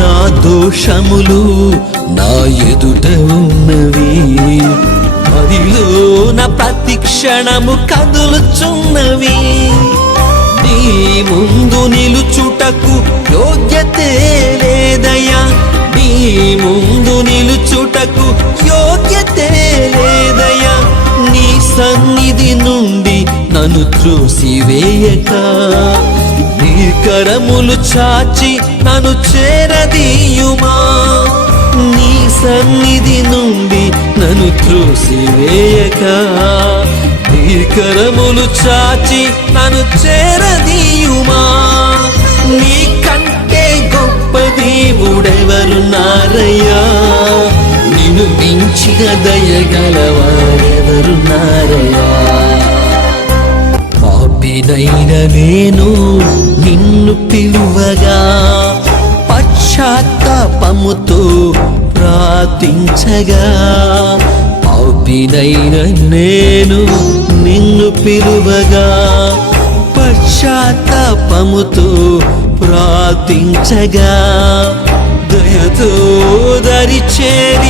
నా దోషములు నా ఎదుట ఉన్నవి, మదిలో నా ప్రతి క్షణము కదులుచున్నవి. నీ ముందు నిలుచుటకు యోగ్యతే లేదయ్యా, నీ ముందు నిలుచుటకు యోగ్యతే లేదయ్యా. నీ సన్నిధి నుండి నన్ను త్రోసివేయక, నీ కరములు చాచి నన్ను చేరదీయుమా. నీ సన్నిధి నుండి నన్ను త్రోసివేయక, నీ కరములు చాచి నన్ను చేరదీయుమా. నీ కంటే గొప్ప దేవుడెవరున్నారయ్యా, నిన్ను మించిన దయగలవారెవరున్నారయ్యా. పాపినైన నేను నిన్ను పిలువగా, పశ్చాత్తాపముతో ప్రార్థించగా. పాపినైన నేను నిన్ను పిలువగా, పశ్చాత్తాపముతో ప్రార్థించగా. దయతో దరి చేరి